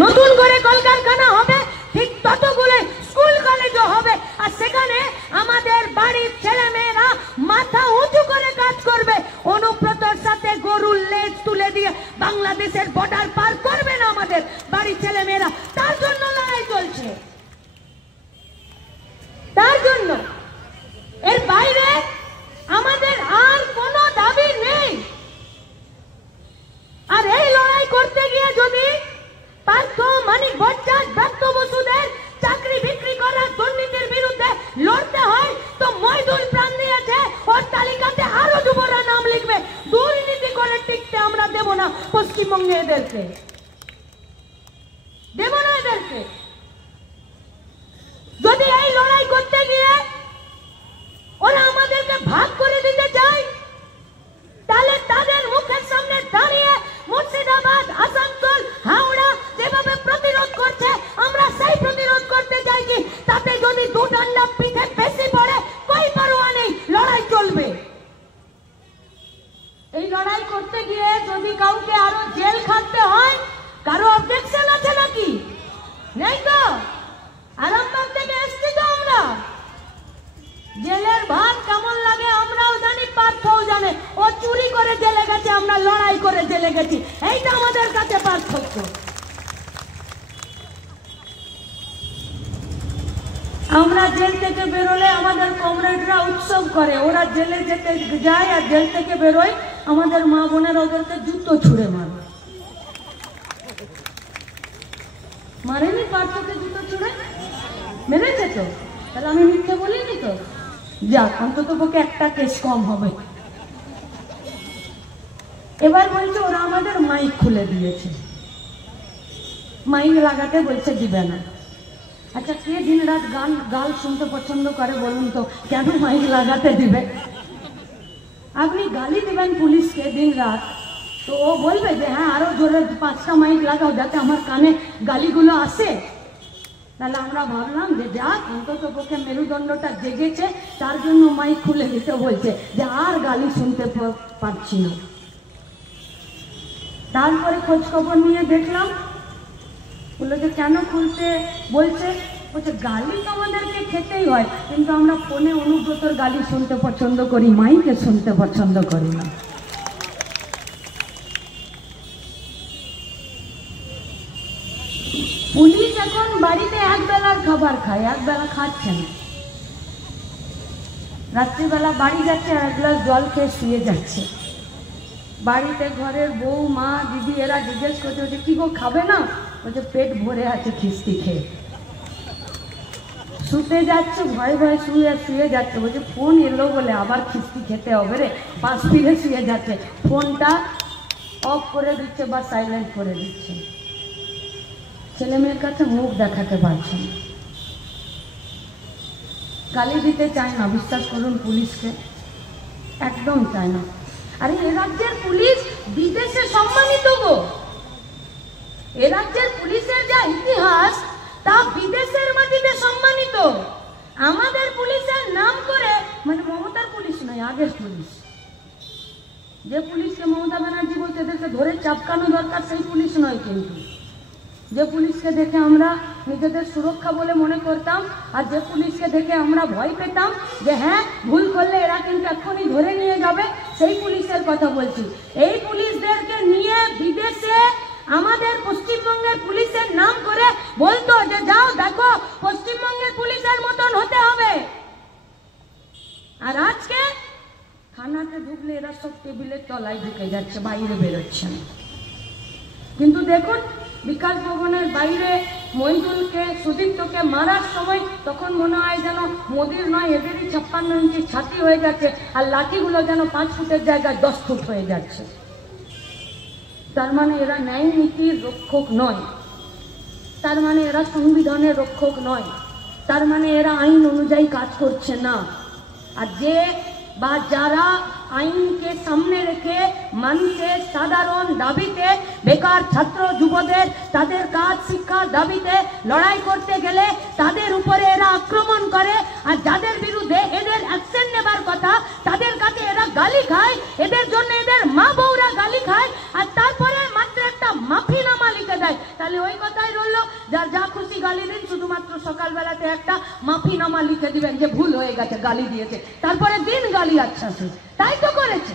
নতুন করে কলকারখানা হবে, ঠিক ততগুলো স্কুল কলেজও হবে। আর সেখানে আমাদের বাড়ির ছেলে মেয়েরা মাথা উঁচু করে কাজ করবে। অনুব্রতর সাথে গরুর লেজ তুলে দিয়ে বাংলাদেশের বর্ডার পার করবে না আমাদের বাড়ির ছেলে মেয়েরা। তার জন্য লড়াই চলছে, তার জন্য। এর বাইরে আমাদের আর কোনো দাবি নেই। আর এই লড়াই করতে গিয়ে যদি পার্থ, মানিক ভট্টাচার্য, ব্রাত্য বসুদের চাকরি বিক্রি করার দুর্নীতির বিরুদ্ধে লড়তে হয়, তো মইদুল প্রাণ দিয়েছে, ওর তালিকাতে আরো যুবরা নাম লিখবে। দুর্নীতি করে টিকতে আমরা দেব না পশ্চিমবঙ্গে, এদেরকে দেব না। এদেরকে যদি এই লড়াই করতে গিয়ে ওরা আমাদেরকে ভাগ করে দিতে চায়, তাহলে তাদের মুখের সামনে দাঁড়িয়ে মুর্শিদাবাদ, আসানসোল, হাওড়া যেভাবে প্রতিরোধ করছে, আমরা সেই প্রতিরোধ করতে চাইছি। তাতে যদি দু ডান্ডা পিঠে বেশি পড়ে, কই পরোয়া নেই, লড়াই চলবে। এই লড়াই করতে গিয়ে যদি কাউকে আরো জেল খাটতে হয়, কারো অবজেকশন আছে নাকি? নেই তো। আরামবাগ থেকে এসছি তো আমরা। জেলের ভাত কেমন লাগে আমরাও জানি, পার্থও জানে। ও চুরি করে জেলে গেছে, আমরা লড়াই করে জেলে গেছি। এইটা আমাদের কাছে পার্থক্য। আমরা জেল থেকে বেরোলে আমাদের কমরেডরা উৎসব করে, ওরা জেলে যেতে যায় আর জেল থেকে বেরোয়, আমাদের মা বোনের ওদেরকে জুতো ছুঁড়ে মারে। মারেনি পার্থকে জুতো ছুঁড়ে? মেরেছে তো। তাহলে আমি মিথ্যে বলিনি তো। যাক, অন্তত পক্ষে একটা কেস কম হবে। এবার বলছে ওরা আমাদের মাইক খুলে দিয়েছে, মাইক লাগাতে বলছে দিবে না। আচ্ছা, কে দিন রাত গাল শুনতে পছন্দ করে বলুন তো, কেন মাইক লাগাতে দিবে? আপনি গালি দিবেন পুলিশকে দিন রাত, তো ও বলবে যে হ্যাঁ আরো জোরে 5টা মাইক লাগাও যাতে আমার কানে গালিগুলো আসে। তাহলে আমরা ভাবলাম যে যাক, অন্তত পক্ষে মেরুদণ্ডটা জেগেছে, তার জন্য মাইক খুলে দিতে বলছে, যে আর গালি শুনতে পারছি না। তারপরে খোঁজ খবর নিয়ে দেখলাম, বললো যে কেন খুলতে বলছে? বলছে গালি তো আমাদেরকে খেতেই হয়, কিন্তু আমরা ফোনে অনুব্রতর গালি শুনতে পছন্দ করি, মাইকে শুনতে পছন্দ করি না। পুলিশ এখন বাড়িতে একবেলার খাবার খায়, একবেলা খাচ্ছে না। রাত্রিবেলা বাড়ি যাচ্ছে আর এক গ্লাস জল খেয়ে শুয়ে যাচ্ছে। বাড়িতে ঘরের বউ, মা, দিদি এরা জিজ্ঞেস করছে যে কি গো খাবে না? বলছে পেট ভরে আছে খিস্তি খেয়ে। শুতে যাচ্ছে, ভয়ে ভয়ে শুয়ে যাচ্ছে। বলছে ফোন এলো বলে আবার খিস্তি খেতে হবে রে, পাশ ফিরে শুয়ে যাচ্ছে। ফোনটা অফ করে দিচ্ছে বা সাইলেন্ট করে দিচ্ছে। ছেলে মেয়ের কাছে মুখ দেখাতে পারছে না, গালি দিতে চায় না। বিশ্বাস করুন, পুলিশকে একদম চায় না। আরে এ রাজ্যের পুলিশ বিদেশে সম্মানিত গো। এ রাজ্যের পুলিশের যা ইতিহাস, তা বিদেশের মাটিতে সম্মানিত। আমাদের পুলিশের নাম করে, মানে মমতার পুলিশ নয়, আগের পুলিশ, যে পুলিশকে মমতা ব্যানার্জি বলছে এদেরকে ধরে চাপকানো দরকার, সেই পুলিশ নয়। কিন্তু যে পুলিশকে দেখে আমরা নিজেদের সুরক্ষা বলে মনে করতাম, আর যে পুলিশকে দেখে আমরা ভয় পেতাম যে হ্যাঁ ভুল করলে এরা কিন্তু এখনই ধরে নিয়ে যাবে, সেই পুলিশের কথা বলছি। এই পুলিশদেরকে নিয়ে বিদেশে আমাদের পশ্চিমবঙ্গের পুলিশের নাম করে বলতো যে যাও দেখো পশ্চিমবঙ্গের পুলিশের মতন হতে হবে। আর আজকে থানাতে ঢুকলে এরা সব টেবিলের তলায় ঢুকে যাচ্ছে, বাইরে বেরোচ্ছে না। কিন্তু দেখুন, বিকাশ ভবনের বাইরে মইদুলকে, সুদীপ্তকে মারার সময় তখন মনে হয় যেন মোদির নয় এদেরই 56 ইঞ্চি ছাতি হয়ে যাচ্ছে, আর লাঠিগুলো যেন 5 ফুটের জায়গায় 10 ফুট হয়ে যাচ্ছে। তার মানে এরা ন্যায় নীতির রক্ষক নয়, তার মানে এরা সংবিধানের রক্ষক নয়, তার মানে এরা আইন অনুযায়ী কাজ করছে না। আর যে বা যারা আইনকে সামনে রেখে মানুষের সাধারণ দাবিতে, বেকার ছাত্র যুবদের তাদের কাজ শিক্ষার দাবিতে লড়াই করতে গেলে তাদের উপরে এরা আক্রমণ করে, আর যাদের বিরুদ্ধে এদের অ্যাকশন নেবার কথা তাদের কাছে এরা গালি খায়, এদের জন্য এদের মা বউরা গালি খায়, আর তারপরে মাত্র একটা মাফিনামা লিখে দেয়। তাহলে তাহলে ওই কথাই রইলো, যার যা খুশি গালি দিন, শুধুমাত্র সকালবেলাতে একটা মাফিনামা লিখে দিবেন যে ভুল হয়ে গেছে, গালি দিয়েছে, তারপরে দিন গালি আচ্ছা, তাই তো করেছে।